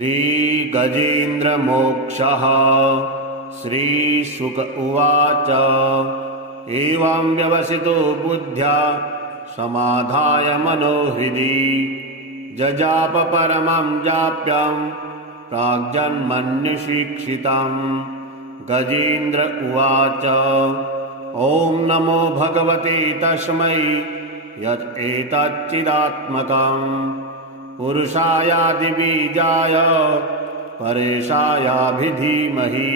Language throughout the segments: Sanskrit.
श्रीगजेन्द्रमोक्षः। श्रीशुक उवाच एवं व्यवसितो बुद्ध्या समाधाय मनोहृदि जजाप परमं जाप्यं प्राग्जन्मन्यशिक्षितम्। गजेन्द्र उवाच ॐ नमो भगवते तस्मै यत् एतच्चिदात्मकम् पुरुषायादिबीजाय परेशायाभिधीमहि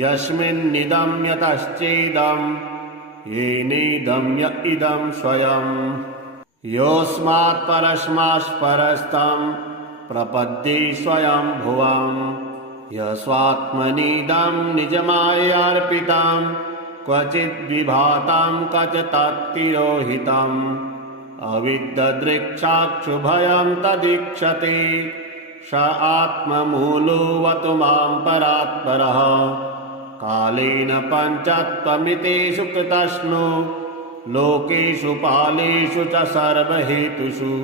यस्मिन्निदं यतश्चेदं येनेदं य इदं स्वयं योऽस्मात् परस्मात्परस्तं प्रपद्ये स्वयं भुवं यस्वात्मनीदं निजमायार्पितं क्वचिद् विभातं कच तत्तिरोहितम् अविद्ददृक्षाक्षुभयं तदीक्षते स आत्ममूलोऽवतु मां परात्परः कालेन पञ्चत्वमितेषु कृतस्नु लोकेषु पालेषु च सर्वहेतुषु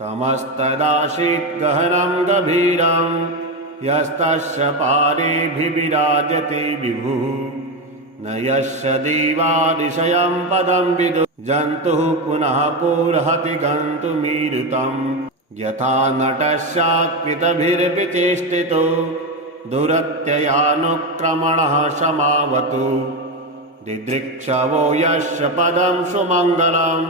तमस्तदासीत् गहनं गभीरं यस्तस्य पारेऽभिविराजते विभुः न यस्य देवादिशयं पदं विदुः जन्तुः पुनः कोऽर्हति गन्तुमीरुतम् यथा नटस्याकृतभिर्विचेष्टितो दुरत्ययानुक्रमणः समावतु दिदृक्षवो यस्य पदं सुमङ्गलं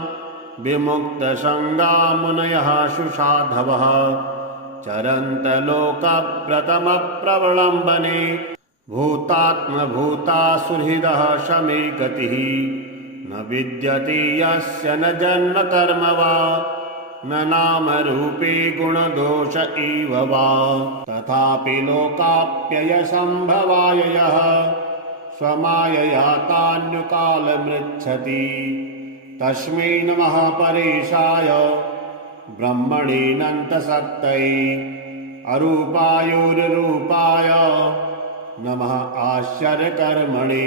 विमुक्तसङ्गा मुनयः सुसाधवः चरन्तलोकप्रथमप्रवलम्बने भूतात्मभूतासुहृदः समे गतिः न विद्यते यस्य न जन्म कर्म वा न नामरूपे गुणदोष एव वा तथापि लोकाप्ययसम्भवाय यः स्वमायया तान्युकालमृच्छति तस्मै नमः परेशाय ब्रह्मणेऽनन्तसत्तये अरूपायोर्रूपाय नमः आश्चर्यकर्मणे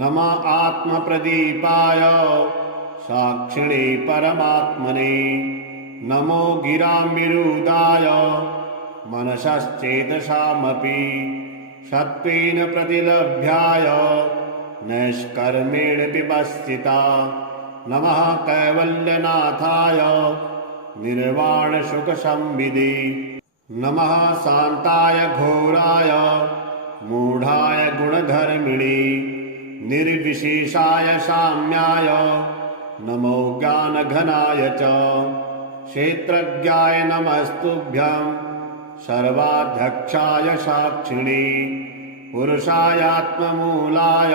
नमः आत्मप्रदीपाय साक्षिणे परमात्मने नमो गिराम्बिरूदाय मनसश्चेतसामपि सत्त्वेन प्रतिलभ्याय नैष्कर्मेण विवस्थिता नमः कैवल्यनाथाय निर्वाणसुखसंविदे नमः शान्ताय घोराय मूढाय गुणधर्मिणे निर्विशेषाय साम्याय नमो ज्ञानघनाय च क्षेत्रज्ञाय नमस्तुभ्यं सर्वाध्यक्षाय साक्षिणे पुरुषायात्ममूलाय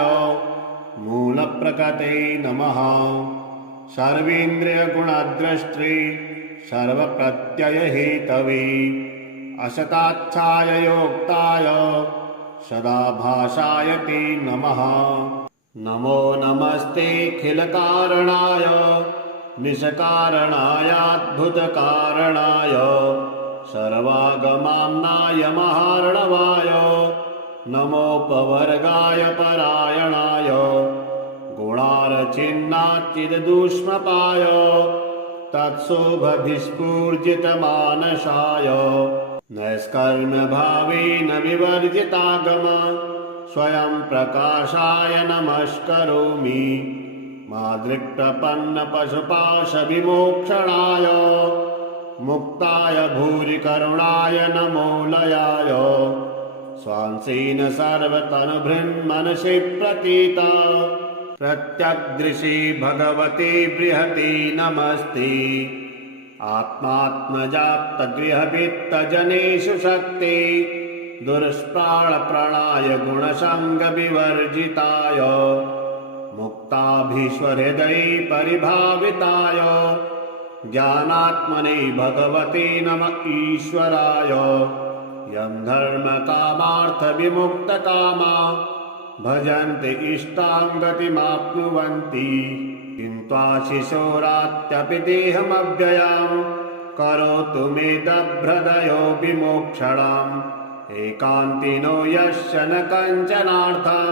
मूलप्रकृते नमः सर्वेन्द्रियगुणद्रष्टे सर्वप्रत्ययहेतवे असताच्छाय योक्ताय सदाभासाय ते नमः नमो नमस्तेऽखिलकारणाय निष्कारणायाद्भुतकारणाय सर्वागमाम्नाय महार्णवाय नमोपवर्गाय परायणाय गुणार्चिन्नाच्चिददुष्मपाय तत्शोभभिस्फूर्जितमानसाय नैष्कर्म्यभावेन विवर्जितागम स्वयं प्रकाशाय नमस्करोमि मादृक्प्रपन्नपशुपाशविमोक्षणाय मुक्ताय भूरिकरुणाय नमो लयाय स्वांसेन सर्वतनुभृन्मनसि प्रतीता प्रत्यग्दृशि भगवते बृहते नमस्ते आत्मात्मजातगृहवित्तजनेषु शक्ते दुष्प्राणप्रणाय गुणसङ्गविवर्जिताय मुक्ताभीश्वरहृदये परिभाविताय ज्ञानात्मने भगवते नम ईश्वराय यं धर्मकामार्थविमुक्तकामा भजन्ते इष्टां गतिमाप्नुवन्ति किन्त्वाशिशोरात्यपि देहमव्ययं करोतु मे दभ्रदयो विमोक्षणम् एकान्तिनो यस्य न कञ्चनार्थं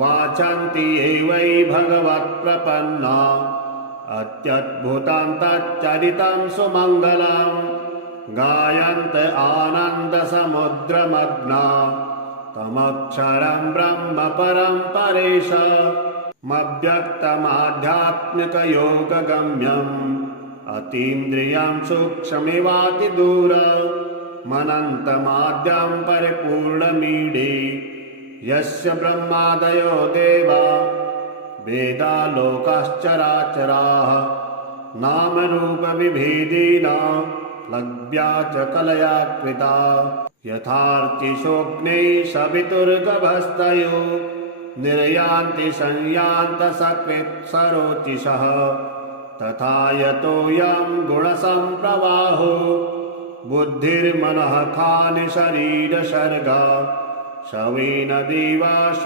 वाचन्ति ये वै भगवत्प्रपन्ना अत्यद्भुतं तच्चरितं सुमङ्गलं गायन्त आनन्दसमुद्रमग्ना तमक्षरं ब्रह्म परं परेशमव्यक्तमाध्यात्मिकयोगगम्यम् अतीन्द्रियं सूक्ष्ममिवातिदूरमनन्तमाद्यं परिपूर्णमीडे यस्य ब्रह्मादयो देवा वेदालोकाश्चराचराः नामरूपविभेदेन लग्भ्या च कलया कृता यथार्चिषोऽग्नेः सवितुर्गभस्तयो निर्यान्ति संयान्तसकृत्सरोचिषः तथा यतोऽयं गुणसम्प्रवाहो बुद्धिर्मनः खानि शरीरसर्गा शवेन देवासुरमत्यतिङ्गा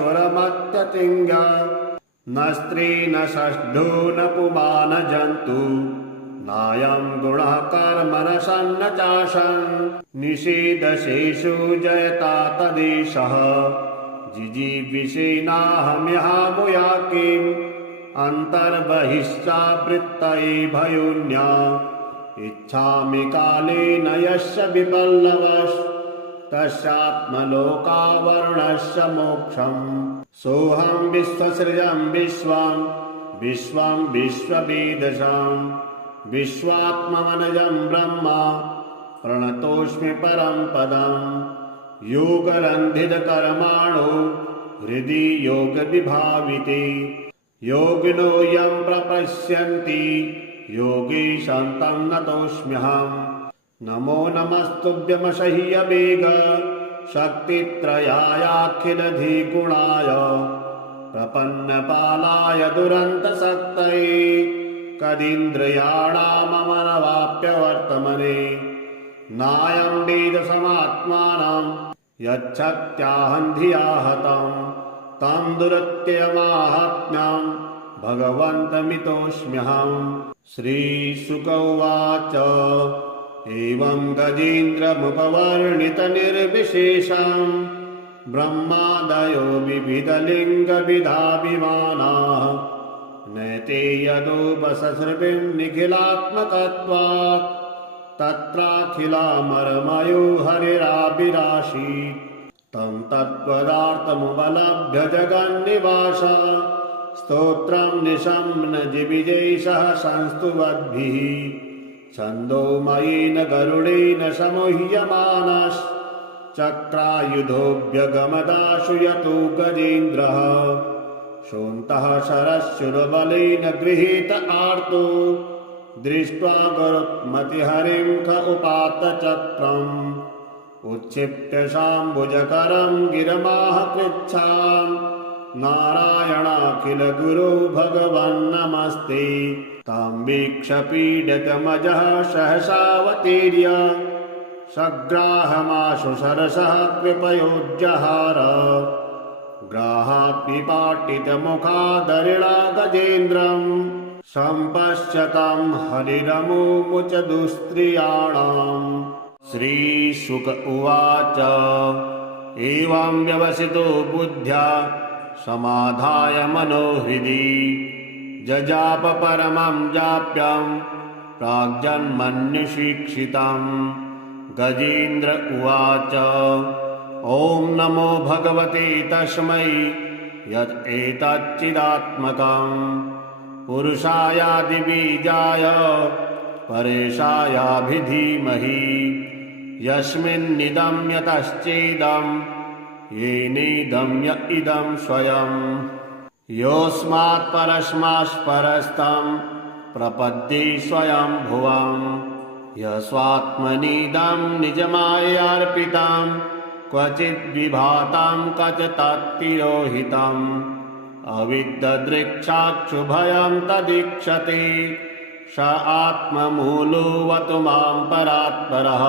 न स्त्री न षष्ठो न पुमान जन्तु नायं गुणः कर्म न सन्न चाशन् निषेधशेषो जयता तदेशः जिजीविषेनाहम्यहामुया किम् अन्तर्बहिश्चावृत्तये भयोन्या इच्छामि कालेन यस्य विपल्लवस् तस्यात्मलोकावरुणस्य मोक्षम् सोऽहं विश्वसृजं विश्वं विश्वं विश्ववेदशां विश्वात्ममनजं ब्रह्मा प्रणतोऽस्मि परं पदम् योगरन्धितकर्माणो हृदि योगविभाविते योगिनो यं प्रपश्यन्ति योगीशान्तं नतोऽस्म्यहम् नमो नमस्तुभ्यमसह्यवेग शक्तित्रयायाखिलधिगुणाय प्रपन्नपालाय दुरन्तशक्तये कदीन्द्रियाणाममनवाप्यवर्तमने नायं वेदसमात्मानं यच्छक्त्याहं धिया हतं तं दुरत्ययमाहात्म्यं भगवन्तमितोऽस्म्यहम् श्रीशुक उवाच एवं गजेन्द्रमुपवर्णितनिर्विशेषं ब्रह्मादयो विविधलिङ्गविधाभिमानाः नैते यदुपससृभिं निखिलात्मकत्वात् तत्राखिलामरमयो हरिराभिराशीत् तं तत्त्वदार्थमुपलभ्य जगन्निवास स्तोत्रं निशम्न जिविजैषः संस्तुवद्भिः छन्दोमयेन गरुडेन समूह्यमानश्चक्रायुधोऽभ्यगमदाशु यतो गजेन्द्रः शोन्तः शरशुरबलेन गृहीत आर्तो दृष्ट्वा गरुत्मतिहरिं ख उपात्त चक्रम् उच्छिप्य शाम्बुजकरं गिरमाह कृच्छाम् नारायणाखिल गुरो भगवन्नमस्ते तां वीक्ष पीडितमजः सहसावतीर्य सग्राहमाशु सरसः कृपयोज्जहार ग्राहात् विपाटितमुखादरिणा गजेन्द्रम् सम्पश्यतां हरिरमुमुच दुस्त्रियाणाम् श्रीशुक उवाच एवं व्यवसितो बुद्ध्या समाधाय मनोहृदि जजाप परमं जाप्यं प्राग्जन्मन्यशिक्षितं गजेन्द्र उवाच ॐ नमो भगवते तस्मै यत् एतच्चिदात्मकं पुरुषायादिबीजाय परेशायाभिधीमहि यस्मिन्निदं यतश्चेदं येनेदं य इदं स्वयं योऽस्मात् परस्मात्परस्तं प्रपद्ये स्वयं भुवं यस्वात्मनीदं निजमायार्पितं क्वचिद् विभातं कचतत्तिरोहितम् अविद्ददृक्षाक्षुभयं तदीक्षते स आत्ममूलोऽवतु मां परात्परः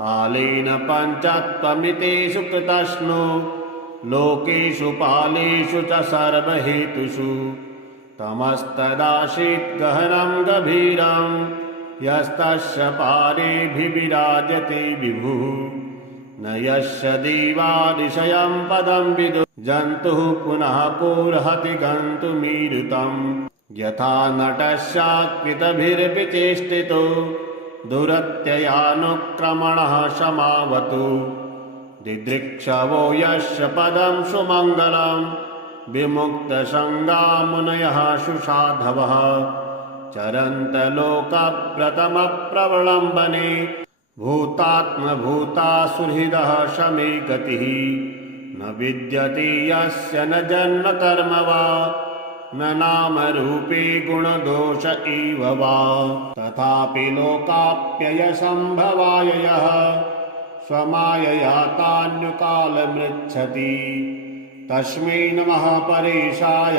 कालेन पञ्चत्वमितेषु कृतस्नु लोकेषु पालेषु च सर्वहेतुषु तमस्तदासीत् गहनं गभीरं यस्तस्य पारेऽभिविराजते विभुः न यस्य देवादिशयं पदं विदुः जन्तुः पुनः कोऽर्हति गन्तुमीरुतम् यथा नटस्याकृतभिर्विचेष्टितो दुरत्ययानुक्रमणः समावतु दिदृक्षवो यस्य पदं सुमङ्गलं विमुक्तसङ्गा मुनयः सुसाधवः चरन्तलोकव्रतमप्रवलम्बने भूतात्मभूतासुहृदः शमे गतिः न विद्यते यस्य न जन्म कर्म वा न नामरूपे गुणदोष इव वा तथापि लोकाप्ययसम्भवाय यः स्वमायया तान्युकालमृच्छति तस्मै नमः परेशाय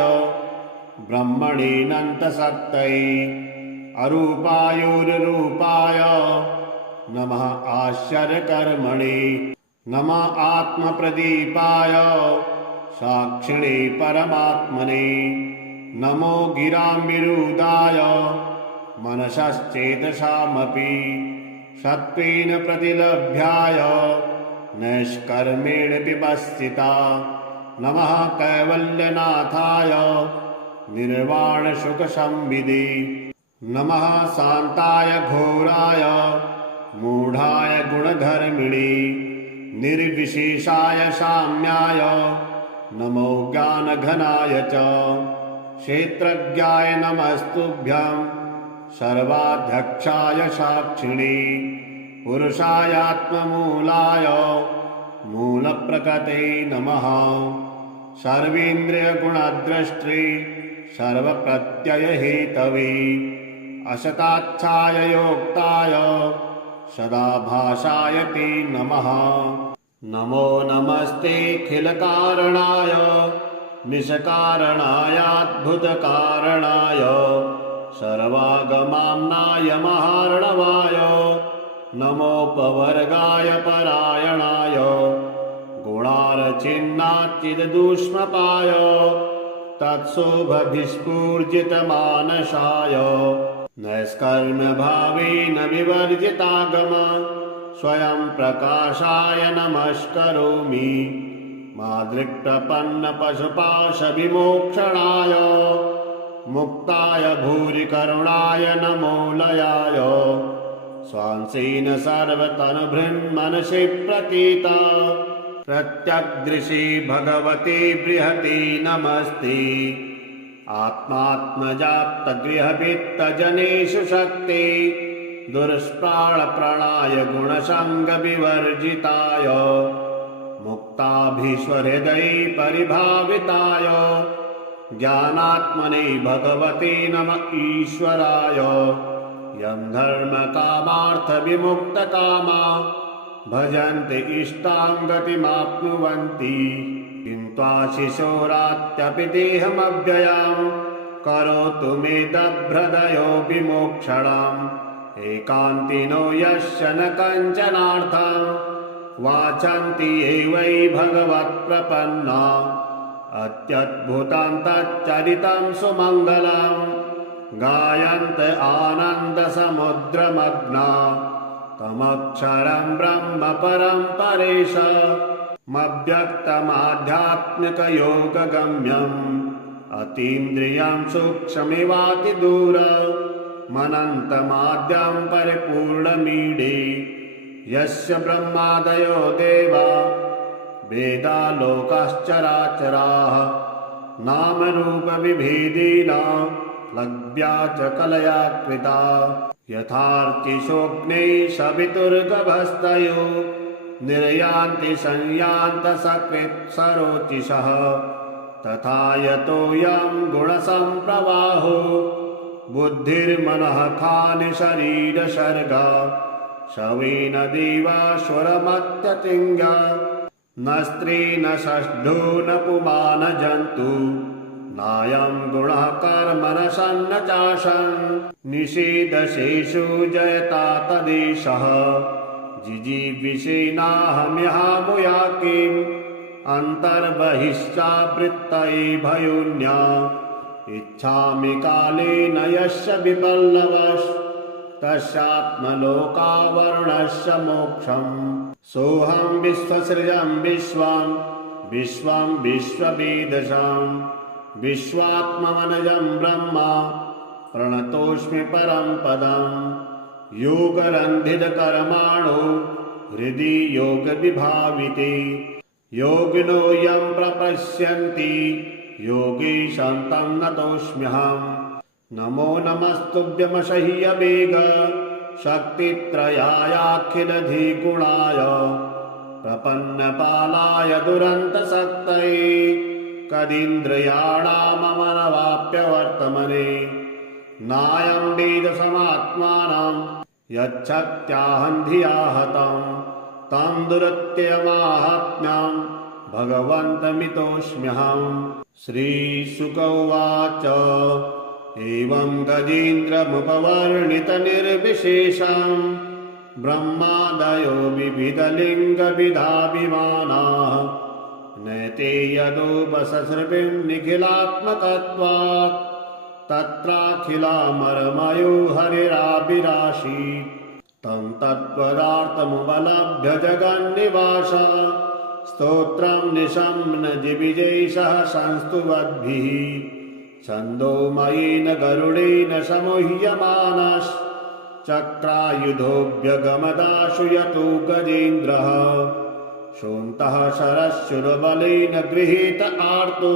ब्रह्मणेऽनन्तशक्तये अरूपायोर्रूपाय नमः आश्चर्यकर्मणे नमः आत्मप्रदीपाय साक्षिणे परमात्मने नमो गिराम्बिरूदाय मनसश्चेतसामपि सत्त्वेन प्रतिलभ्याय नैष्कर्मेण विपस्थिता नमः कैवल्यनाथाय निर्वाणसुखसंविदे नमः शान्ताय घोराय मूढाय गुणधर्मिणे निर्विशेषाय साम्याय नमो ज्ञानघनाय च क्षेत्रज्ञाय नमस्तुभ्यं सर्वाध्यक्षाय साक्षिणे पुरुषायात्ममूलाय मूलप्रकृते नमः सर्वेन्द्रियगुणद्रष्टे सर्वप्रत्ययहेतवे असताच्छाय योक्ताय सदाभासाय ते नमः नमो नमस्तेऽखिलकारणाय निष्कारणायाद्भुतकारणाय सर्वागमाम्नाय महार्णवाय नमोपवर्गाय परायणाय गुणार्चिन्नाच्चिददुष्मपाय तत्शोभभिस्फूर्जितमानसाय नैष्कर्म्यभावेन विवर्जितागम स्वयं प्रकाशाय नमस्करोमि मादृक्प्रपन्नपशुपाशविमोक्षणाय मुक्ताय भूरिकरुणाय नमो लयाय स्वांसेन सर्वतनुभृन्मनसि प्रतीता प्रत्यग्दृशि भगवते बृहते नमस्ते आत्मात्मजाप्तगृहवित्तजनेषु शक्ते दुष्प्राणप्रणाय गुणसङ्गविवर्जिताय मुक्ताभीश्वरहृदये परिभाविताय ज्ञानात्मने भगवते नमः ईश्वराय यं धर्मकामार्थविमुक्तकामा भजन्ते इष्टां गतिमाप्नुवन्ति किन्त्वाशिशोरात्यपि देहमव्ययं करोतु मे दभ्रदयो विमोक्षणम् एकान्तिनो यस्य न कञ्चनार्थं वाचन्ति ये वै भगवत्प्रपन्ना अत्यद्भुतं तच्चरितं सुमङ्गलं गायन्त आनन्दसमुद्रमग्ना तमक्षरं ब्रह्म परं परेशमव्यक्तमाध्यात्मिकयोगगम्यम् अतीन्द्रियं सूक्ष्ममिवातिदूरमनन्तमाद्यं परिपूर्णमीडे यस्य ब्रह्मादयो देवा वेदालोकाश्चराचराः नामरूपविभेदेन लग्भ्या च कलया कृता यथार्चिषोऽग्ने सवितुर्गभस्तयो निर्यान्ति संयान्तसकृत्सरोचिषः तथा यतोऽयं गुणसम्प्रवाहो बुद्धिर्मनः खानि शरीरसर्गा शवेन देवासुरमत्यतिङ्ग न स्त्री न षष्ठो न पुमान जन्तु नायं गुणः कर्म न सन्न चाशन् निषेधशेषु जयता तदेशः जिजीविषेणाहम्यहामुया किम् अन्तर्बहिश्चावृत्तये भयोन्या इच्छामि कालेन यस्य विपल्लवस् तस्यात्मलोकावरुणस्य मोक्षम् सोऽहं विश्वसृजं विश्वं विश्वं विश्ववेदशां विश्वात्ममनजं ब्रह्म प्रणतोऽस्मि परं पदम् योगरन्धितकर्माणो हृदि योगविभाविते योगिनो यं प्रपश्यन्ति योगीशान्तं नतोऽस्म्यहम् नमो नमस्तुभ्यमसह्यवेग शक्तित्रयायाखिलधिगुणाय प्रपन्नपालाय दुरन्तशक्तये कदिन्द्रियाणाममनवाप्यवर्तमने नायं वेदसमात्मानं यच्छक्त्याहं धिया हतं तं दुरत्यमाहात्म्यं भगवन्तमितोऽस्म्यहम् श्रीशुक उवाच एवं गजेन्द्रमुपवर्णितनिर्विशेषं ब्रह्मादयो विविधलिङ्गविधाभिमानाः नैते यदुपससृपिं निखिलात्मकत्वात् तत्राखिलामरमयो हरिराभिराशि तं तत्पदार्थमुपलभ्य जगन्निवास स्तोत्रं निशम्न जिविजैषः संस्तुवद्भिः छन्दोमयेन गरुडेन समूह्यमानश्चक्रायुधोऽभ्यगमदाशु यतो गजेन्द्रः शोन्तः शरशूलबलेन गृहीत आर्तो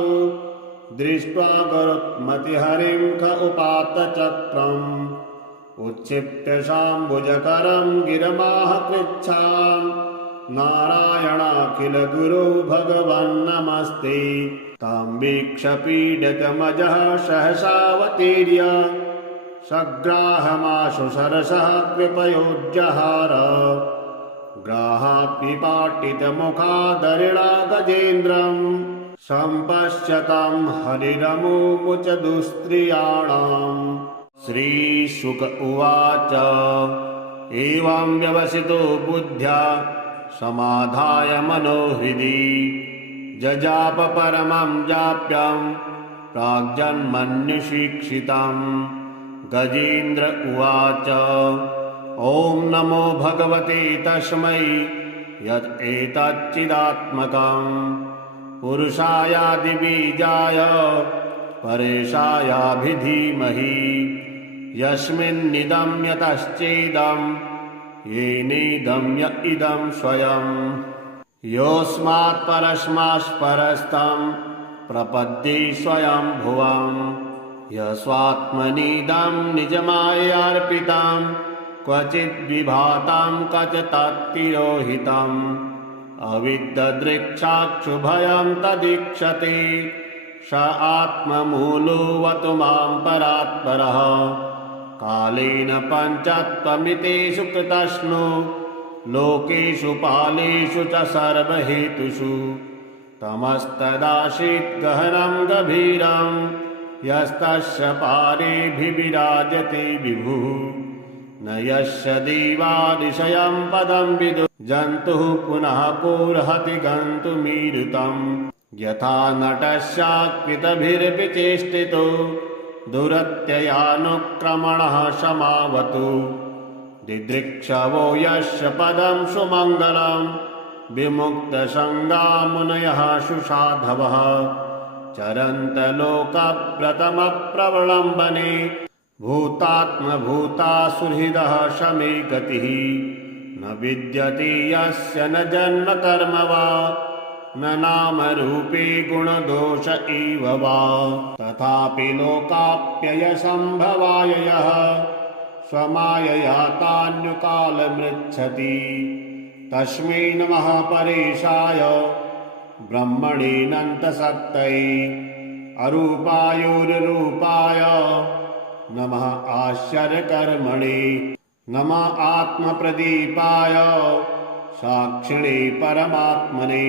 दृष्ट्वा गरुत्मतिहरिं ख उपात्त चक्रम् उच्छिप्य शाम्बुजकरं गिरमाह कृच्छाम् नारायणाखिल गुरो भगवन्नमस्ते तां वीक्ष्य पीडितमजः सहसावतीर्य सग्राहमाशु सरसः कृपयोज्जहार ग्राहापिपाटितमुखादरिणा गजेन्द्रम् सम्पश्यतां हरिरमुमुच दुस्त्रियाणाम् श्रीशुक उवाच एवं व्यवसितो बुद्ध्या समाधाय मनोहृदि जजाप परमं जाप्यं प्राग्जन्मन्युशिक्षितं गजेन्द्र उवाच ॐ नमो भगवते तस्मै यत् एतच्चिदात्मकं पुरुषायादिबीजाय परेशायाभिधीमहि यस्मिन्निदं यतश्चेदं येनेदं य इदं स्वयं योऽस्मात् परस्मात्परस्तं प्रपद्ये स्वयं भुवं यस्वात्मनीदं निजमायार्पितं क्वचिद् विभातं क्वचित् तत्तिरोहितम् अविद्ददृक्षाक्षुभयं तदीक्षते स आत्ममूलोऽवतु मां परात्परः कालेन पञ्चत्वमितेषु कृतस्नु लोकेषु पालेषु च सर्वहेतुषु तमस्तदासीत् गहनं गभीरं यस्तस्य पारेऽभिविराजते विभुः न यस्य देवादिशयं पदं विदुः जन्तुः पुनः कोऽर्हति गन्तुमीरुतम् यथा नटस्याकृतभिर्विचेष्टितो दुरत्ययानुक्रमणः समावतु दिदृक्षवो यस्य पदं सुमङ्गलं विमुक्तसङ्गामुनयः सुसाधवः चरन्तलोकप्रथमप्रवलम्बने भूतात्मभूतासुहृदः समे गतिः न विद्यते यस्य न जन्म कर्म वा न नामरूपे गुणदोष एव वा तथापि लोकाप्ययसम्भवाय यः स्वमायया तान्युकालमृच्छति तस्मै नमः परेशाय ब्रह्मणेऽनन्तशक्तये अरूपायोर्रूपाय नमः आश्चर्यकर्मणे नमः आत्मप्रदीपाय साक्षिणे परमात्मने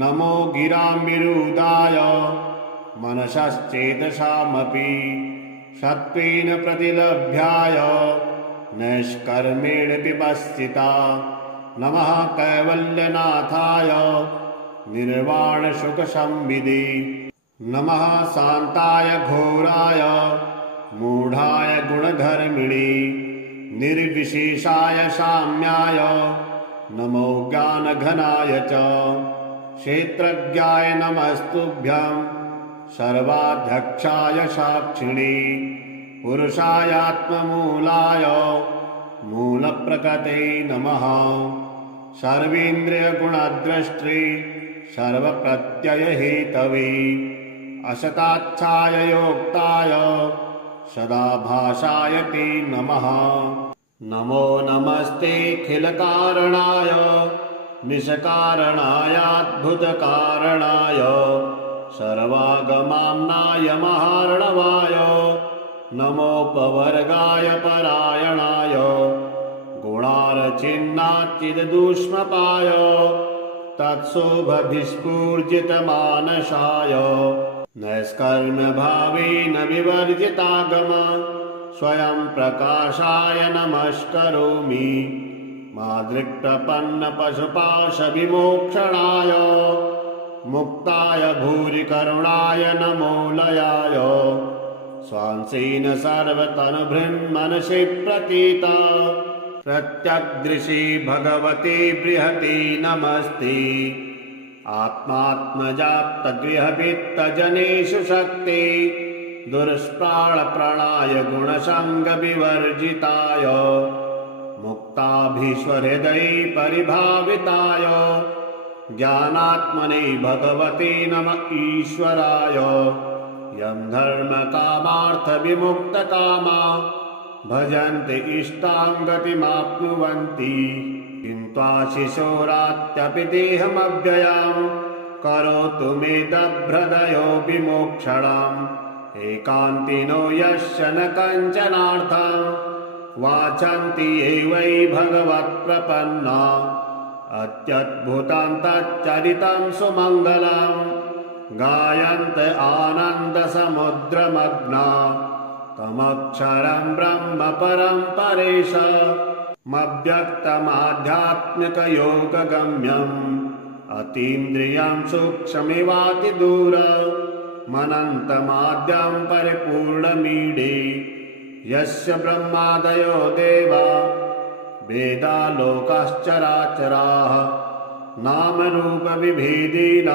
नमो गिराम्बिरूदाय मनसश्चेतसामपि सत्त्वेन प्रतिलभ्याय नैष्कर्मेण विपश्चिता नमः कैवल्यनाथाय निर्वाणसुखसंविदे नमः शान्ताय घोराय मूढाय गुणधर्मिणे निर्विशेषाय साम्याय नमो ज्ञानघनाय च क्षेत्रज्ञाय नमस्तुभ्यं सर्वाध्यक्षाय साक्षिणे पुरुषायात्ममूलाय मूलप्रकृते नमः। सर्वेन्द्रियगुणद्रष्टृ सर्वप्रत्ययहेतवे असताच्छाय योक्ताय सदा भाषाय ते नमः। नमो नमस्तेऽखिलकारणाय निष्कारणायाद्भुतकारणाय सर्वागमाम्नाय महार्णवाय नमोपवर्गाय परायणाय गुणार्चिन्नाच्चिददुष्मपाय तत्शोभभिस्फूर्जितमानसाय नैष्कर्म्यभावेन विवर्जितागम स्वयं प्रकाशाय नमस्करोमि। मादृक्प्रपन्नपशुपाशविमोक्षणाय मुक्ताय भूरिकरुणाय नमो लयाय स्वांसेन सर्वतनुभृन्मनसि प्रतीता प्रत्यग्दृशि भगवते बृहते नमस्ते। आत्मात्मजाप्तगृहवित्तजनेषु शक्ते दुष्प्राणप्रणाय गुणसङ्गविवर्जिताय मुक्ताभीश्वरहृदये परिभाविताय ज्ञानात्मने भगवते नम ईश्वराय। यं धर्मकामार्थविमुक्तकामा भजन्ते इष्टां गतिमाप्नुवन्ति किन्त्वाशिशोरात्यपि देहमव्ययं करोतु मे दभ्रदयो विमोक्षणम्। एकान्तिनो यस्य न कञ्चनार्थं वाचन्ति ये वै भगवत्प्रपन्ना अत्यद्भुतं तच्चरितं सुमङ्गलं गायन्त आनन्दसमुद्रमग्ना तमक्षरं ब्रह्म परं परेशमव्यक्तमाध्यात्मिकयोगगम्यम् अतीन्द्रियं सूक्ष्ममिवातिदूरमनन्तमाद्यं परिपूर्णमीडे यस्य ब्रह्मादयो देवा वेदालोकाश्चराचराः नामरूपविभेदेन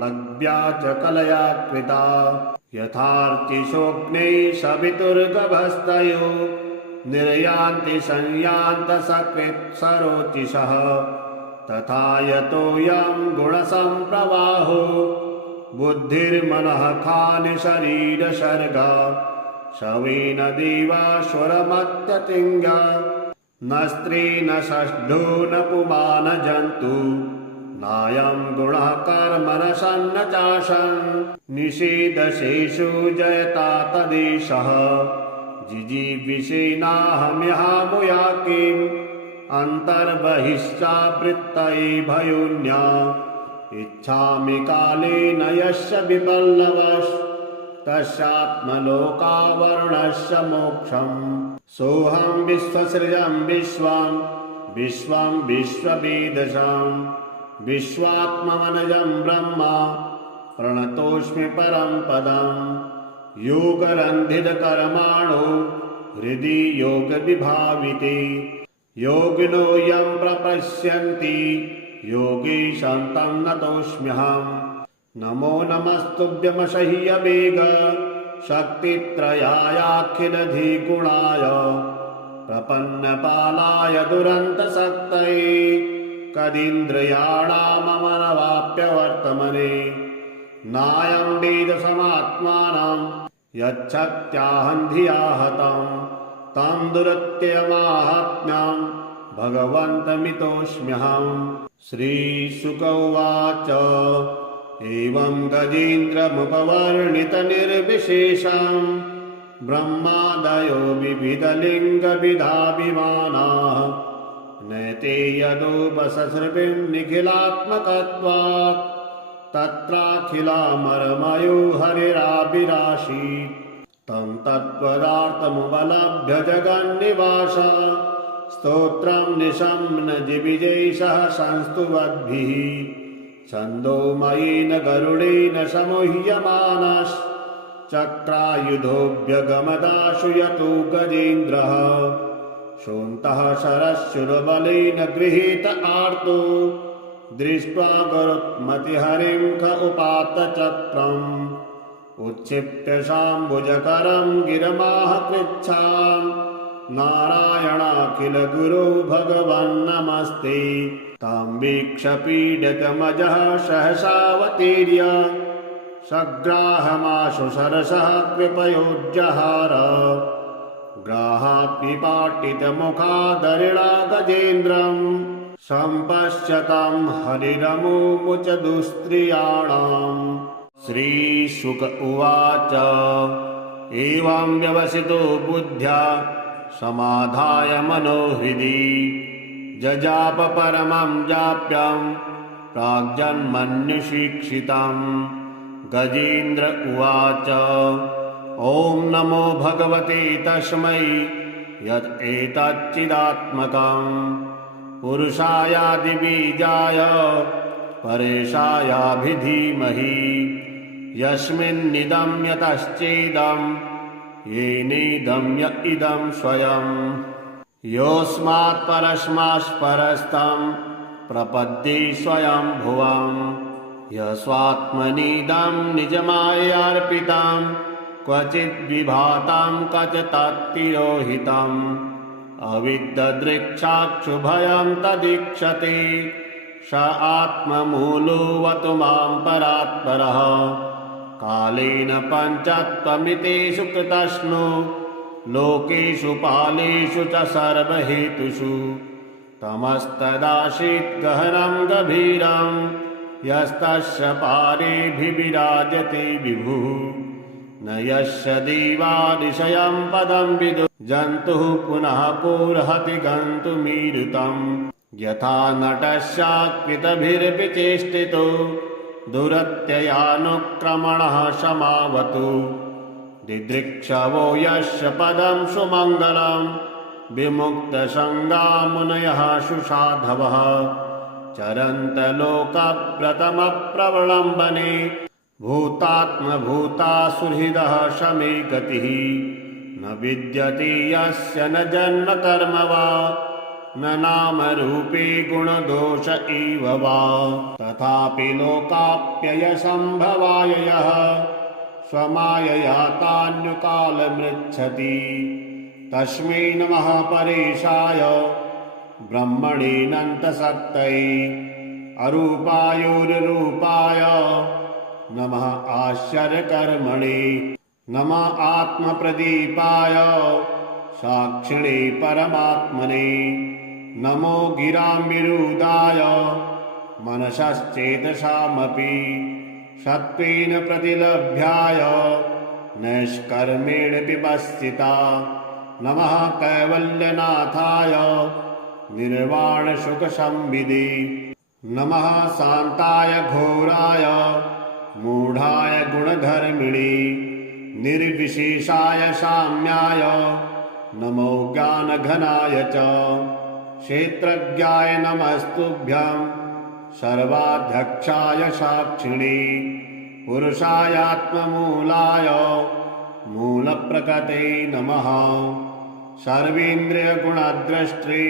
लग्भ्या च कलया कृता यथार्चिषोऽग्ने सवितुर्गभस्तयो निर्यान्ति संयान्तसकृत्सरोचिषः तथा यतोऽयं गुणसम्प्रवाहो बुद्धिर्मनः खानि शरीरसर्गा शवेन देवासुरमत्यतिङ्गा न स्त्री न षष्ठो न पुमान जन्तु नायं गुणः कर्म न सन्न चाशन् निषेधशेषो जयता तदेशः जिजीविषेनाहम्यहामुया किम् अन्तर्बहिश्चावृत्तये भयोन्या इच्छामि कालेन यस्य विपल्लवस् तस्यात्मलोकावरुणस्य मोक्षम्। सोऽहं विश्वसृजं विश्वं विश्वं विश्ववेदशां विश्वात्मवनजं ब्रह्म प्रणतोऽस्मि परं पदं। योगरन्धितकर्माणो हृदि योगविभाविते योगिनो यं प्रपश्यन्ति योगीशान्तं नतोऽस्म्यहम्। नमो नमस्तुभ्यमसह्यवेग शक्तित्रयायाखिलधिगुणाय प्रपन्नपालाय दुरन्तशक्तये कदीन्द्रियाणामनवाप्यवर्तमने नायं वेदसमात्मानं यच्छक्त्याहं धिया हतं तं दुरत्यमाहात्म्यं भगवन्तमितोऽस्म्यहम्। श्रीशुक उवाच एवं गजेन्द्रमुपवर्णितनिर्विशेषं ब्रह्मादयो विविधलिङ्गविधाभिमानाः नैते यदुपससृपिं निखिलात्मकत्वात् तत्राखिलामरमयो हरिराभिराशीत् तं तत्त्वदार्थमुपलभ्य जगन्निवास स्तोत्रं निशम्न जिविजैषः संस्तुवद्भिः छन्दोमयेन गरुडेन समूह्यमानश्चक्रायुधोऽभ्यगमदाशु यतो गजेन्द्रः शोन्तः शरशूलबलेन गृहीत आर्तो दृष्ट्वा गरुत्मतिहरिं ख उपात्त चक्रम् उच्छिप्य शाम्बुजकरं गिरमाह कृच्छाम् नारायणाखिलगुरो भगवन्नमस्ते। तं वीक्ष्य पीडितमजः सहसावतीर्य सग्राहमाशु सरसः कृपयोज्जहार। ग्राहात् विपाटितमुखादरिणा गजेन्द्रम् सम्पश्यतां हरिरमुमुच दुस्त्रियाणाम्। श्रीशुक उवाच एवं व्यवसितो बुद्ध्या समाधाय मनोहृदि जजाप परमं जाप्यं प्राग्जन्मन्युशिक्षितम्। गजेन्द्र उवाच ॐ नमो भगवते तस्मै यत् एतच्चिदात्मकम् पुरुषायादिबीजाय परेशायाभिधीमहि यस्मिन्निदं यतश्चेदं येनेदं य इदं स्वयं योऽस्मात् परस्मात्परस्तं प्रपद्ये स्वयं भुवं यस्वात्मनीदं निजमायार्पितं क्वचिद् विभातं कचतत्तिरोहितम् अविद्ददृक्षाक्षुभयं तदीक्षते स आत्ममूलोऽवतु मां परात्परः कालेन पञ्चत्वमितेषु कृतस्नु लोकेषु पालेषु च सर्वहेतुषु तमस्तदासीत् गहनं गभीरं यस्तस्य पारेऽभिविराजते विभुः न यस्य देवादिशयं पदं विदुः जन्तुः पुनः कोऽर्हति गन्तुमीरुतम् यथा नटस्याकृतभिर्विचेष्टितो दुरत्ययानुक्रमणः समावतु दिदृक्षवो यस्य पदं सुमङ्गलं विमुक्तसङ्गा मुनयः सुसाधवः चरन्तलोकव्रतमप्रवलम्बने भूतात्मभूतासुहृदः समे गतिः न विद्यते यस्य न जन्म कर्म वा न नामरूपे गुणदोष एव वा तथापि लोकाप्ययसम्भवाय यः स्वमायया तान्युकालमृच्छति तस्मै नमः परेशाय ब्रह्मणेऽनन्तशक्तये अरूपायोर्रूपाय नमः आश्चर्यकर्मणे नमः आत्मप्रदीपाय साक्षिणे परमात्मने नमो गिराम्बिरूदाय मनसश्चेतसामपि सत्त्वेन प्रतिलभ्याय नैष्कर्मेण विपस्थिता नमः कैवल्यनाथाय निर्वाणसुखसंविदे नमः शान्ताय घोराय मूढाय गुणधर्मिणे निर्विशेषाय साम्याय नमो ज्ञानघनाय च क्षेत्रज्ञाय नमस्तुभ्यं सर्वाध्यक्षाय साक्षिणे पुरुषायात्ममूलाय मूलप्रकृते नमः सर्वेन्द्रियगुणद्रष्टे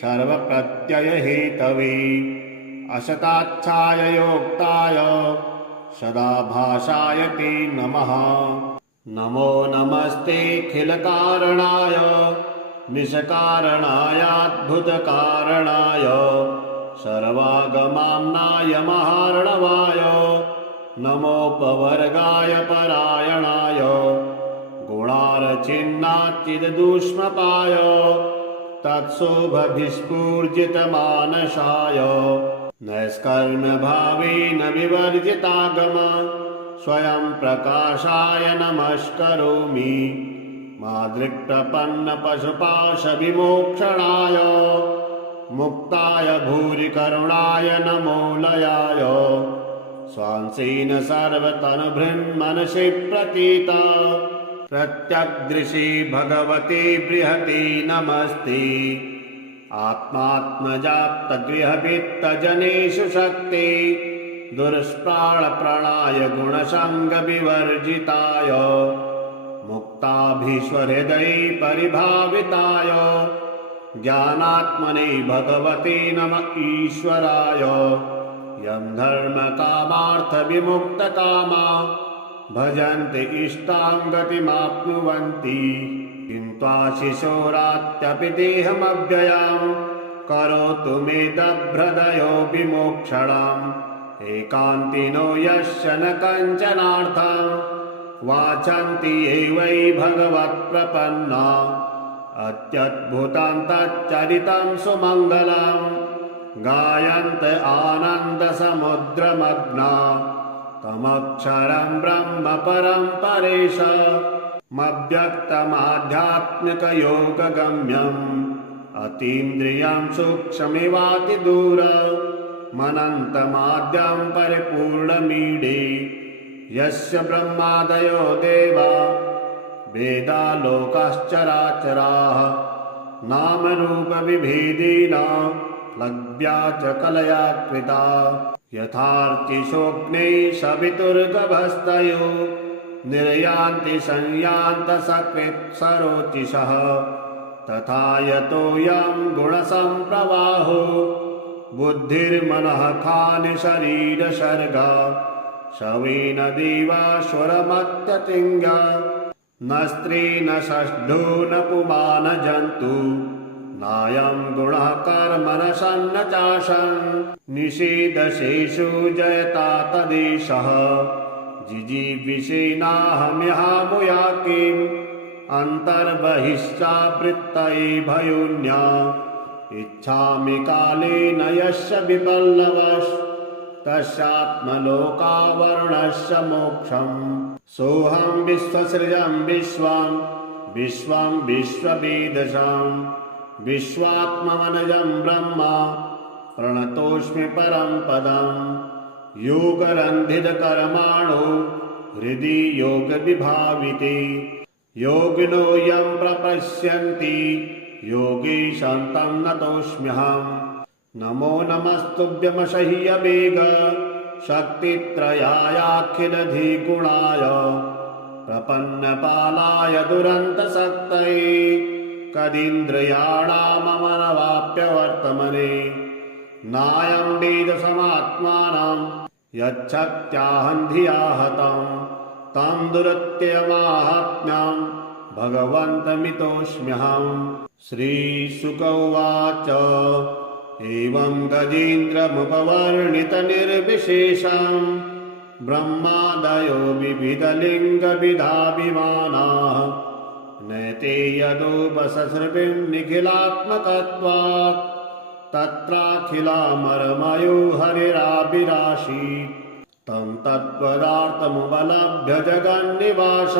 सर्वप्रत्ययहेतवे असताच्छाय योक्ताय सदाभासाय ते नमः नमो नमस्तेऽखिलकारणाय निष्कारणायाद्भुतकारणाय सर्वागमाम्नाय महार्णवाय नमोपवर्गाय परायणाय गुणार्चिन्नाच्चिददुष्मपाय तत्शोभभिस्फूर्जितमानसाय नैष्कर्म्यभावेन विवर्जितागम स्वयं प्रकाशाय नमस्करोमि मादृक्प्रपन्नपशुपाशविमोक्षणाय मुक्ताय भूरिकरुणाय नमो लयाय स्वांसेन सर्वतनुभृन्मनसि प्रतीता प्रत्यग्दृशि भगवते बृहते नमस्ते आत्मात्मजाप्तगृहवित्तजनेषु शक्ते दुष्प्राणप्रणाय गुणसङ्गविवर्जिताय मुक्ताभीश्वरहृदये परिभाविताय ज्ञानात्मने भगवते नमः ईश्वराय यं धर्मकामार्थविमुक्तकामा भजन्ति इष्टां गतिमाप्नुवन्ति किं त्वाशिशोरात्यपि देहमव्ययां करोतु मे दभ्रदयो विमोक्षणाम् एकान्तिनो यस्य न कञ्चनार्थं वाचन्ति ये वै भगवत्प्रपन्ना अत्यद्भुतं तच्चरितं सुमङ्गलं गायन्त आनन्दसमुद्रमग्ना तमक्षरं ब्रह्म परं परेशमव्यक्तमाध्यात्मिकयोगगम्यम् अतीन्द्रियं सूक्ष्ममिवातिदूरमनन्तमाद्यं परिपूर्णमीडे यस्य ब्रह्मादयो देवा वेदालोकाश्चराचराः नामरूपविभेदेन लग्भ्या च कलया कृता यथार्चिषोऽग्निः सवितुर्गभस्तयो निर्यान्ति संयान्तसकृत्सरोचिषः तथा यतोऽयं गुणसम्प्रवाहो बुद्धिर्मनः खानि शरीरसर्गा शवेन देवासुरमत्यतिङ्गा न स्त्री न षष्ठो न पुमान जन्तु नायं गुणः कर्म न सन्न चाशन् निषेधशेषो जयता तदेशः जिजीविषेनाहम्यहामुया किम् अन्तर्बहिश्चावृत्तये भयोन्या इच्छामि कालेन यस्य विपल्लवस् तस्यात्मलोकावरुणस्य मोक्षम् सोऽहं विश्वसृजं विश्वं विश्वं विश्ववेदशां विश्वात्ममनजं ब्रह्मा प्रणतोऽस्मि परं पदं योगरन्धितकर्माणो हृदि योगविभाविते योगिनो यं प्रपश्यन्ति योगीशान्तं नतोऽस्म्यहम् नमो नमस्तुभ्यमसह्यवेग शक्तित्रयायाखिलधिगुणाय प्रपन्नपालाय दुरन्तशक्तये कदीन्द्रियाणाममनवाप्यवर्तमने नायं वेदसमात्मानं यच्छक्त्याहं धिया हतं तं दुरत्यमाहात्म्यं भगवन्तमितोऽस्म्यहम् श्रीशुक उवाच एवं गजेन्द्रमुपवर्णितनिर्विशेषं ब्रह्मादयो विविधलिङ्गविधाभिमानाः नैते यदुपससृभिं निखिलात्मकत्वात् तत्राखिलामरमयो हरिराभिराशीत् तं तत्पदार्थमुपलभ्य जगन्निवास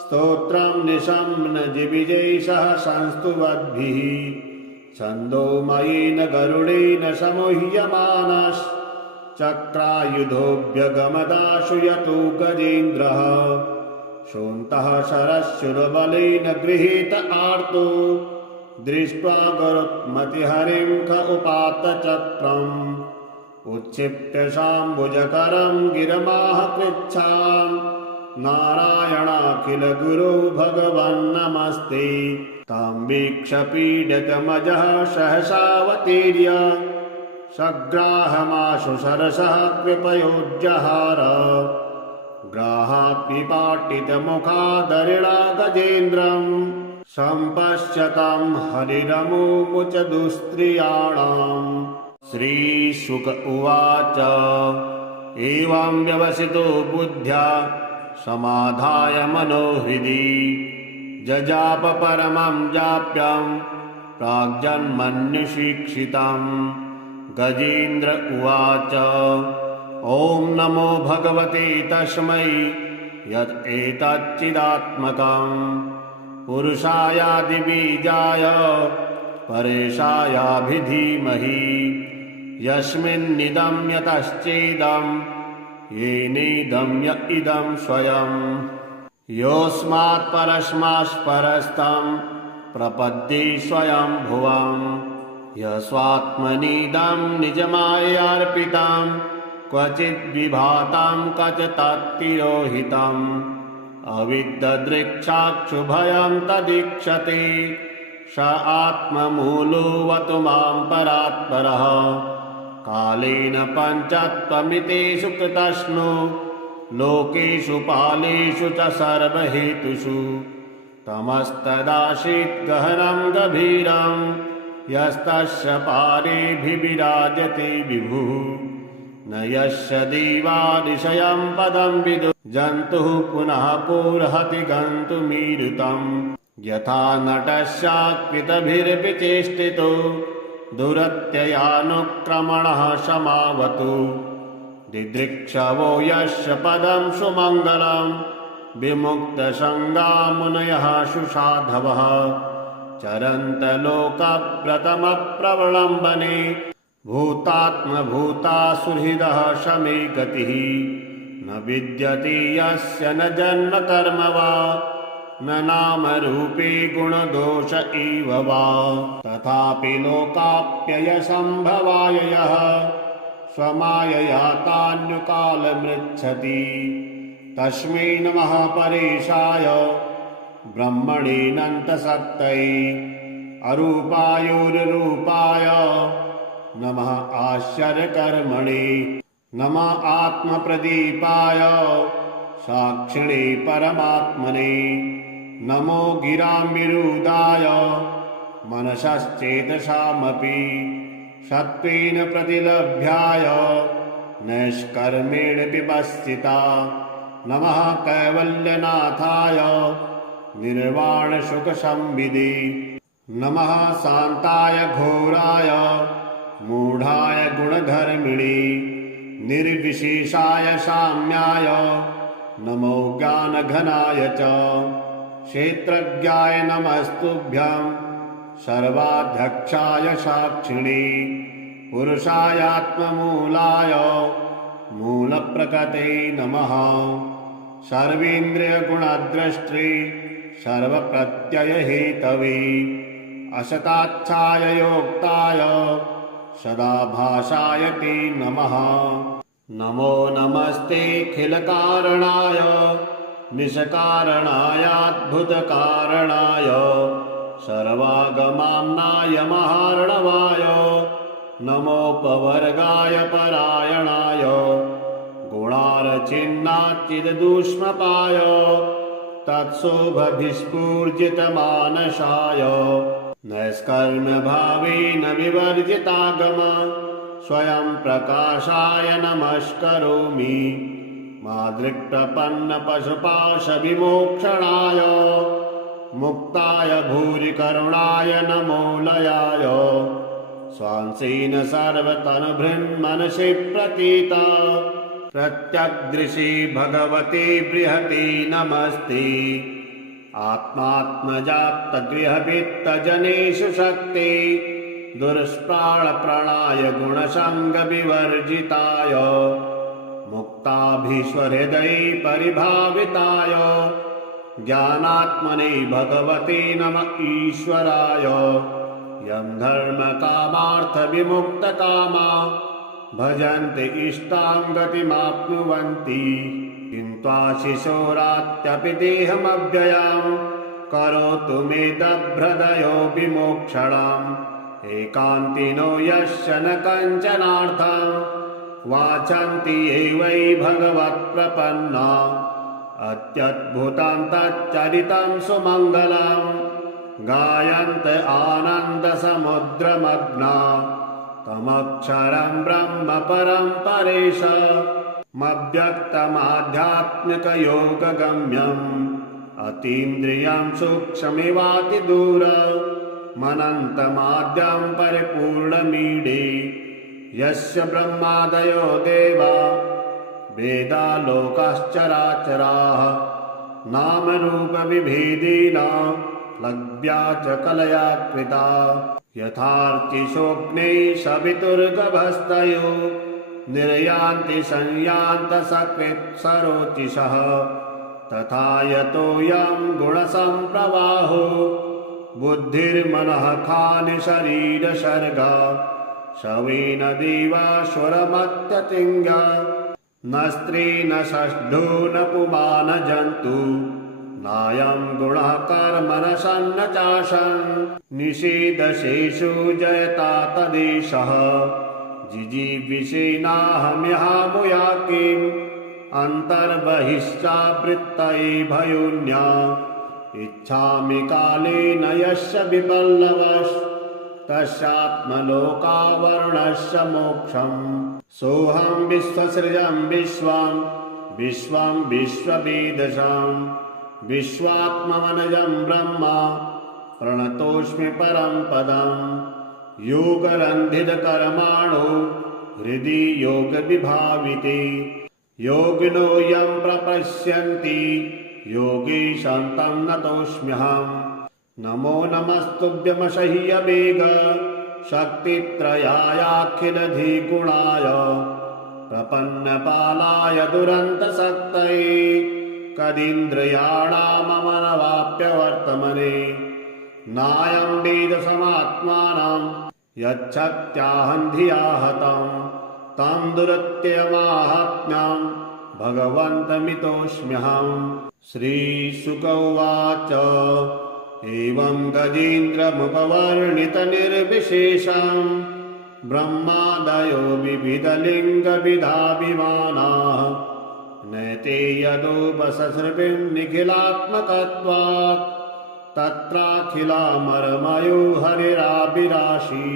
स्तोत्रं निशम्न जिविजैषः संस्तुवद्भिः छन्दोमयेन गरुडेन समूह्यमानश्चक्रायुधोऽभ्यगमदाशु यतो गजेन्द्रः शोन्तः शरशुरबलेन गृहीत आर्तो दृष्ट्वा गरुत्मतिहरिं ख उपात्त चक्रम् उच्छिप्य शाम्बुजकरं गिरमाह कृच्छाम् नारायणाखिल गुरो भगवन्नमस्ते तां वीक्ष्य पीडितमजः सहसावतीर्य सग्राहमाशु सरसः कृपयोज्जहार ग्राहात्पिपाटितमुखादरिणा गजेन्द्रम् सम्पश्यतं हरिरमुमुच दुस्त्रियाणाम् श्रीशुक उवाच एवं व्यवसितो बुद्ध्या समाधाय मनोहृदि जजाप परमं जाप्यं प्राग्जन्मन्युशिक्षितं गजेन्द्र उवाच ॐ नमो भगवते तस्मै यत् एतच्चिदात्मकं पुरुषायादिबीजाय परेशायाभिधीमहि यस्मिन्निदं यतश्चेदं येनेदं य इदं स्वयं योऽस्मात् परस्मात्परस्तं प्रपद्ये स्वयं भुवं यस्वात्मनीदं निजमायार्पितं क्वचिद् विभातं कचतत्तिरोहितम् अविद्ददृक्षाक्षुभयं तदीक्षते स आत्ममूलोऽवतु मां परात्परः कालेन पञ्चत्वमितेषु कृतस्नु लोकेषु पालेषु च सर्वहेतुषु तमस्तदासीत् गहनं गभीरं यस्तस्य पारेभिराजते विभुः न यस्य देवादिशयं पदं विदुः जन्तुः पुनः पुर्हति गन्तुमीरुतं यथा नटस्याकृतभिर्विचेष्टितो दुरत्ययानुक्रमणः समावतु दिदृक्षवो यस्य पदं सुमङ्गलं विमुक्तसङ्गा मुनयः सुसाधवः चरन्तलोकप्रथमप्रवलम्बने भूतात्मभूतासुहृदः शमे गतिः न विद्यते यस्य न जन्म कर्म वा न नामरूपे गुणदोष एव वा तथापि लोकाप्ययसम्भवाय यः स्वमायया तान्यकालमृच्छति तस्मै नमः परेशाय ब्रह्मणेऽनन्तशक्तये अरूपायोर्रूपाय नमः आश्चर्यकर्मणे नमः आत्मप्रदीपाय साक्षिणे परमात्मने नमो गिराम्बिरूदाय मनसश्चेतसामपि सत्त्वेन प्रतिलभ्याय नैष्कर्मेण विपस्थिता नमः कैवल्यनाथाय निर्वाणसुखसंविदे नमः शान्ताय घोराय मूढाय गुणधर्मिणे निर्विशेषाय साम्याय नमो ज्ञानघनाय च क्षेत्रज्ञाय नमस्तुभ्यं सर्वाध्यक्षाय साक्षिणे पुरुषायात्ममूलाय मूलप्रकृते नमः सर्वेन्द्रियगुणद्रष्टे सर्वप्रत्ययहेतवे असताच्छाय योक्ताय सदाभासाय ते नमः नमो नमस्तेऽखिलकारणाय निष्कारणायाद्भुतकारणाय सर्वागमाम्नाय महार्णवाय नमोपवर्गाय परायणाय गुणार्चिन्नाच्चिददुष्मपाय तत्शोभभिस्फूर्जितमानसाय नैष्कर्म्यभावेन विवर्जितागम स्वयं प्रकाशाय नमस्करोमि मादृक्प्रपन्नपशुपाशविमोक्षणाय मुक्ताय भूरिकरुणाय नमो लयाय स्वांसेन सर्वतनुभृन्मनसि प्रतीता प्रत्यग्दृशि भगवते बृहते नमस्ते आत्मात्मजातगृहवित्तजनेषु शक्ते दुष्प्राणप्रणाय गुणसङ्गविवर्जिताय मुक्ताभीश्वरहृदये परिभाविताय ज्ञानात्मने भगवते नमः ईश्वराय यं धर्मकामार्थविमुक्तकामा भजन्ते इष्टां गतिमाप्नुवन्ति किन्त्वाशिशोरात्यपि देहमव्ययं करोतु मे दभ्रदयो विमोक्षणम् एकान्तिनो यस्य न कञ्चनार्थं वाचन्ति ये वै भगवत्प्रपन्ना अत्यद्भुतं तच्चरितं सुमङ्गलं गायन्त आनन्दसमुद्रमग्ना तमक्षरं ब्रह्म परं परेशमव्यक्तमाध्यात्मिकयोगगम्यम् अतीन्द्रियं सूक्ष्ममिवातिदूरमनन्तमाद्यं परिपूर्णमीडे यस्य ब्रह्मादयो देवा वेदालोकाश्चराचराः नामरूपविभेदेन लग्भ्या च कलया कृता यथार्चिषोऽग्ने सवितुर्गभस्तयो निर्यान्ति संयान्तसकृत्सरोचिषः तथा यतोऽयं गुणसम्प्रवाहो बुद्धिर्मनः खानि शरीरसर्गा शवेन देवासुरमत्यतिङ्गा न स्त्री न षष्ठो न पुमान जन्तु नायं गुणः कर्म न सन्न चाशन् निषेधशेषु जयता तदेशः जिजीविषेनाहम्यहामुया किम् अन्तर्बहिश्चावृत्तये भयोन्या इच्छामि कालेन यस्य विपल्लवस् तस्यात्मलोकावरुणस्य मोक्षम् सोऽहं विश्वसृजं विश्वं विश्वं विश्ववेदशां विश्वात्ममनजं ब्रह्म प्रणतोऽस्मि परं पदम् योगरन्धितकर्माणो हृदि योगविभाविते योगिनो यं प्रपश्यन्ति योगीशान्तं नतोऽस्म्यहम् नमो नमस्तुभ्यमसह्यवेग शक्तित्रयायाखिलधिगुणाय प्रपन्नपालाय दुरन्तशक्तये कदिन्द्रियाणाममनवाप्यवर्तमने नायं वेदसमात्मानं यच्छक्त्याहं धिया हतं तं दुरत्यमाहात्म्यं भगवन्तमितोऽस्म्यहम् श्रीशुक उवाच एवं गजेन्द्रमुपवर्णितनिर्विशेषं ब्रह्मादयो विविधलिङ्गविधाभिमानाः नैते यदुपससृपिं निखिलात्मकत्वात् तत्राखिलामरमयो हरिराभिराशि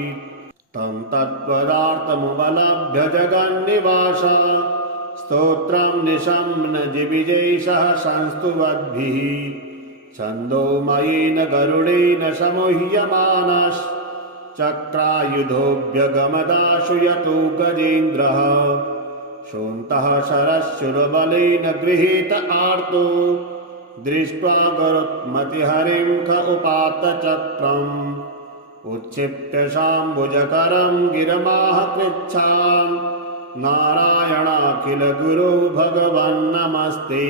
तं तत्पदार्थमुपलभ्य जगन्निवास स्तोत्रं निशम्न जिविजैषः संस्तुवद्भिः छन्दोमयेन गरुडेन समूह्यमानश्चक्रायुधोऽभ्यगमदाशु यतो गजेन्द्रः शोन्तः शरशूरबलेन गृहीत आर्तो दृष्ट्वा गरुत्मतिहरिं ख उपात्तचक्रम् उच्छिप्य शाम्बुजकरं गिरमाह कृच्छाम् नारायणाखिलगुरो भगवन्नमस्ते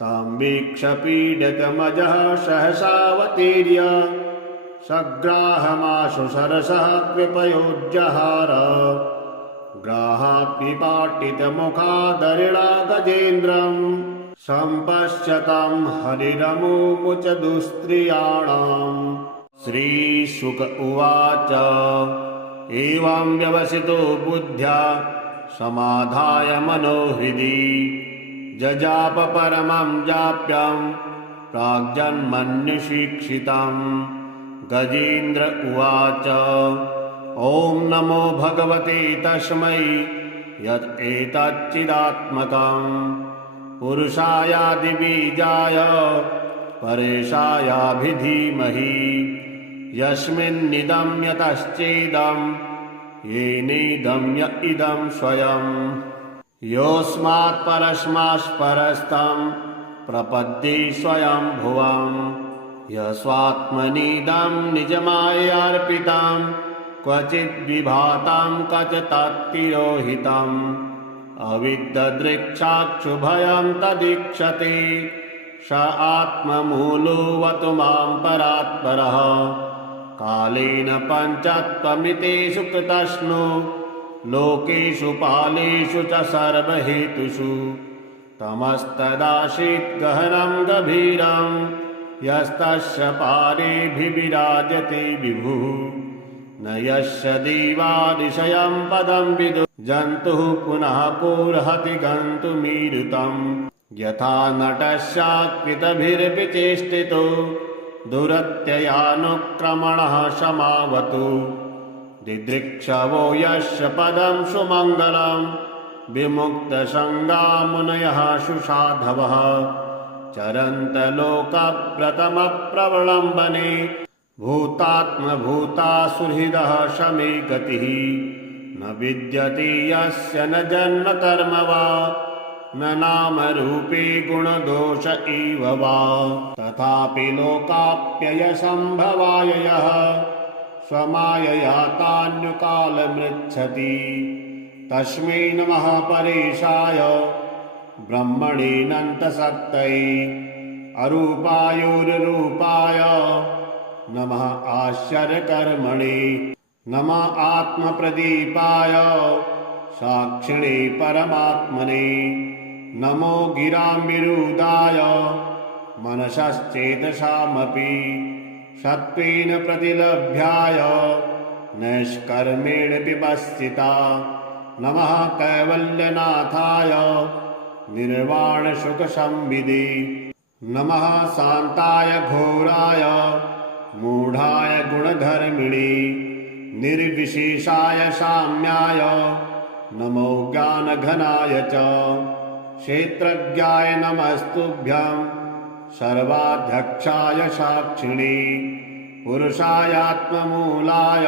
तां वीक्ष्य पीडितमजः सहसावतीर्य सग्राहमाशु सरसः कृपयोज्जहार ग्राहात्पिपाटितमुखादरिणा गजेन्द्रम् सम्पश्यतं हरिरमुमुच दुस्त्रियाणाम् श्रीशुक उवाच एवं व्यवसितो बुद्ध्या समाधाय मनोहृदि जजाप परमं जाप्यं प्राग्जन्मन्यशिक्षितं गजेन्द्र उवाच ॐ नमो भगवते तस्मै यत् एतच्चिदात्मकं पुरुषायादिबीजाय परेशायाभिधीमहि यस्मिन्निदं यतश्चेदं येनेदं य इदं स्वयं योऽस्मात् परस्मात्परस्तं प्रपद्ये स्वयं भुवं यस्वात्मनीदं निजमायार्पितं क्वचिद् विभातं कचतत्तिरोहितम् अविद्ददृक्षाक्षुभयं तदीक्षते स आत्ममूलोऽवतु मां परात्परः कालेन पञ्चत्वमितेषु कृतस्नु लोकेषु पालेषु च सर्वहेतुषु तमस्तदासीत् गहनं गभीरं यस्तस्य पारेऽभिविराजते विभुः न यस्य देवादिशयं पदं विदुः जन्तुः पुनः कोऽर्हति गन्तुमीरुतम् यथा नटस्याकृतभिर्विचेष्टितो दुरत्ययानुक्रमणः समावतु दिदृक्षवो यस्य पदं सुमङ्गलं विमुक्तसङ्गा मुनयः सुसाधवः चरन्तलोकप्रथमप्रवलम्बने भूतात्मभूतासुहृदः समे गतिः न विद्यते यस्य न जन्म कर्म वा न नामरूपे गुणदोष इव वा तथापि लोकाप्ययसम्भवाय यः स्वमायया तान्युकालमृच्छति तस्मै नमः परेशाय ब्रह्मणेऽनन्तशक्तये अरूपायोर्रूपाय नमः आश्चर्यकर्मणे नमः आत्मप्रदीपाय साक्षिणे परमात्मने नमो गिराम्बिरूदाय मनसश्चेतसामपि सत्त्वेन प्रतिलभ्याय नैष्कर्मेण विपश्चिता नमः कैवल्यनाथाय निर्वाणसुखसंविदे नमः शान्ताय घोराय मूढाय गुणधर्मिणे निर्विशेषाय साम्याय नमो ज्ञानघनाय च क्षेत्रज्ञाय नमस्तुभ्यं सर्वाध्यक्षाय साक्षिणे पुरुषायात्ममूलाय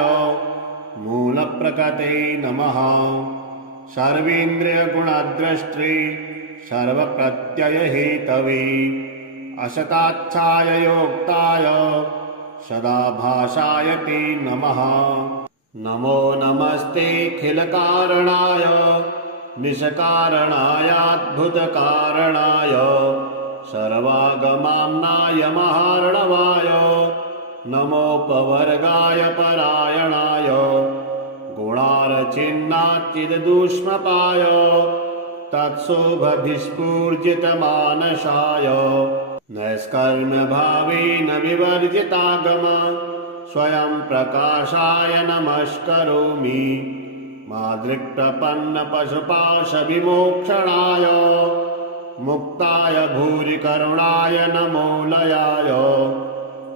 मूलप्रकृते नमः सर्वेन्द्रियगुणद्रष्टे सर्वप्रत्ययहेतवे असताच्छाय योक्ताय सदाभासाय ते नमः नमो नमस्तेऽखिलकारणाय निष्कारणायाद्भुतकारणाय सर्वागमाम्नाय महार्णवाय नमोपवर्गाय परायणाय गुणार्चिन्नाच्चिददूष्मपाय तत्शोभभिस्फूर्जितमानसाय नैष्कर्म्यभावेन विवर्जितागम स्वयं प्रकाशाय नमस्करोमि मादृक्प्रपन्नपशुपाशविमोक्षणाय मुक्ताय भूरिकरुणाय नमो लयाय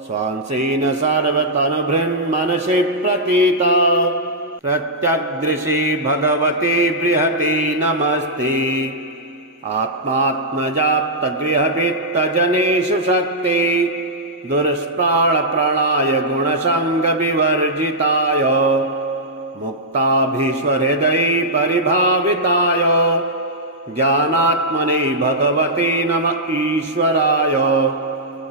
स्वांसेन सर्वतनुभृन्मनसि प्रतीता प्रत्यग्दृशि भगवते बृहते नमस्ते आत्मात्मजाप्तगृहवित्तजनेषु शक्ते दुष्प्राणप्रणाय गुणसङ्गविवर्जिताय मुक्ताभीश्वरहृदये परिभाविताय ज्ञानात्मने भगवते नम ईश्वराय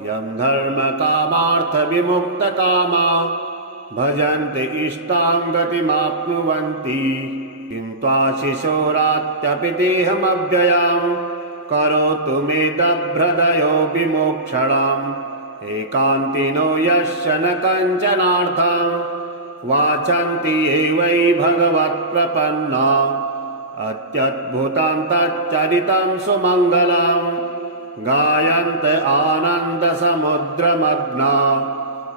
यं धर्मकामार्थविमुक्तकामा भजन्ति इष्टां गतिमाप्नुवन्ति किन्त्वाशिशोरात्यपि देहमव्ययं करोतु मे दभ्रदयो विमोक्षणम् एकान्तिनो यस्य न कञ्चनार्थं वाचन्ति ये वै भगवत्प्रपन्ना अत्यद्भुतं तच्चरितं सुमङ्गलं गायन्त आनन्दसमुद्रमग्ना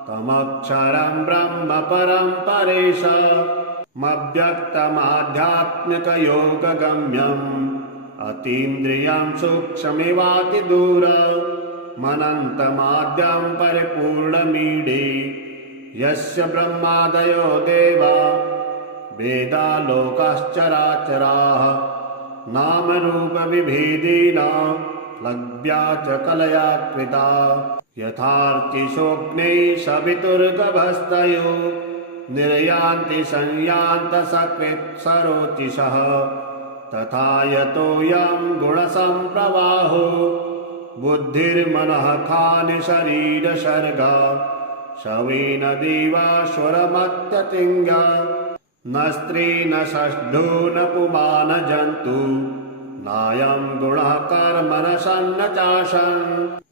तमक्षरं ब्रह्म परं परेशमव्यक्तमाध्यात्मिकयोगगम्यम् अतीन्द्रियं सूक्ष्ममिवातिदूरमनन्तमाद्यं परिपूर्णमीडे यस्य ब्रह्मादयो देवा वेदालोकाश्चराचराः नामरूपविभेदेन लग्भ्या च कलया कृता यथार्चिषोऽग्ने सवितुर्गभस्तयो निर्यान्ति संयान्तसकृत्सरोचिषः तथा यतोऽयं गुणसम्प्रवाहो बुद्धिर्मनः खानि शरीरसर्गा शवेन देवासुरमत्यतिङ्गा न स्त्री न षष्ठो न पुमान जन्तु नायं गुणः कर्म न सन्न चाशन्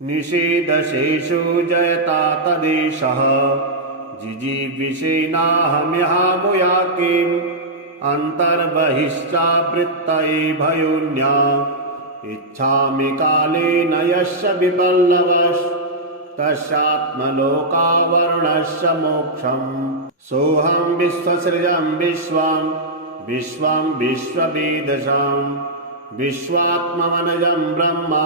निषेधशेषो जयता तदेशः जिजीविषेनाहम्यहामुया किम् अन्तर्बहिश्चावृत्तये भयोन्या इच्छामि कालेन यस्य विपल्लवस् तस्यात्मलोकावरुणस्य मोक्षम् सोऽहं विश्वसृजं विश्वं विश्वं विश्ववेदशां विश्वात्ममनजं ब्रह्मा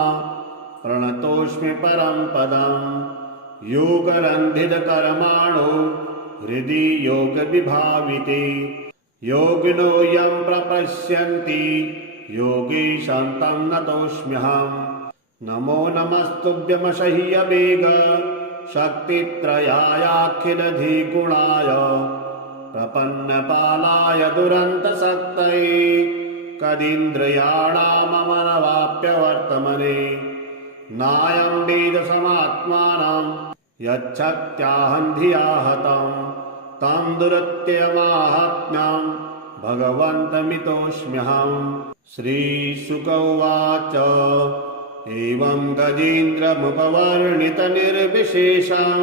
प्रणतोऽस्मि परं पदं योगरन्धितकर्माणो हृदि योगविभाविते योगिनो यं प्रपश्यन्ति योगीशान्तं नतोऽस्म्यहम् नमो नमस्तुभ्यमसह्यवेग शक्तित्रयायाखिलधिगुणाय प्रपन्नपालाय दुरन्तशक्तये कदिन्द्रियाणाममनवाप्यवर्तमने नायं वेदसमात्मानं यच्छक्त्याहं धिया हतं तं दुरत्यमाहात्म्यं भगवन्तमितोऽस्म्यहम् श्रीशुक उवाच एवं गजेन्द्रमुपवर्णितनिर्विशेषं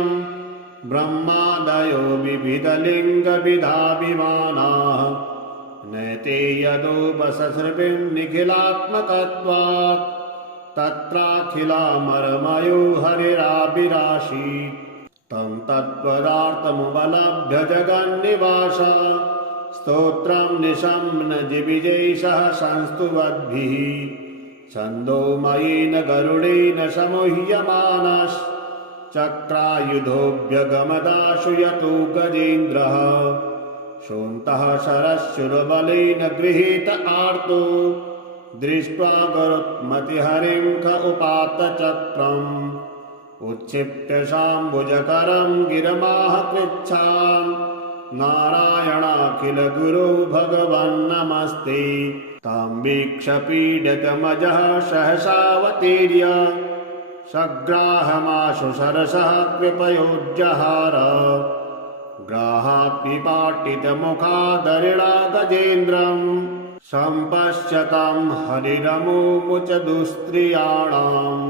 ब्रह्मादयो विविधलिङ्गविधाभिमानाः नैते यदोपससृपिं निखिलात्मकत्वात् तत्राखिलामरमयो हरिराभिराशीत् तं तत्त्वदार्थमुपलभ्य जगन्निवास स्तोत्रं निशम्न जिविजैषः संस्तुवद्भिः छन्दोमयेन गरुडेन समूह्यमानश्चक्रायुधोऽभ्यगमदाशु यतो गजेन्द्रः शोऽन्तः शरशूरबलेन गृहीत आर्तो दृष्ट्वा गरुत्मतिहरिं ख उपात्त चक्रम् उच्छिप्य शाम्बुजकरं गिरमाह कृच्छान् नारायणाखिल गुरो भगवन्नमस्ते तं वीक्ष्य पीडितमजः सहसावतीर्य सग्राहमाशु सरसः कृपयोज्जहार ग्राहात् विपाटितमुखादरिणा गजेन्द्रम् सम्पश्यतं हरिरमुमुच दुस्त्रियाणाम्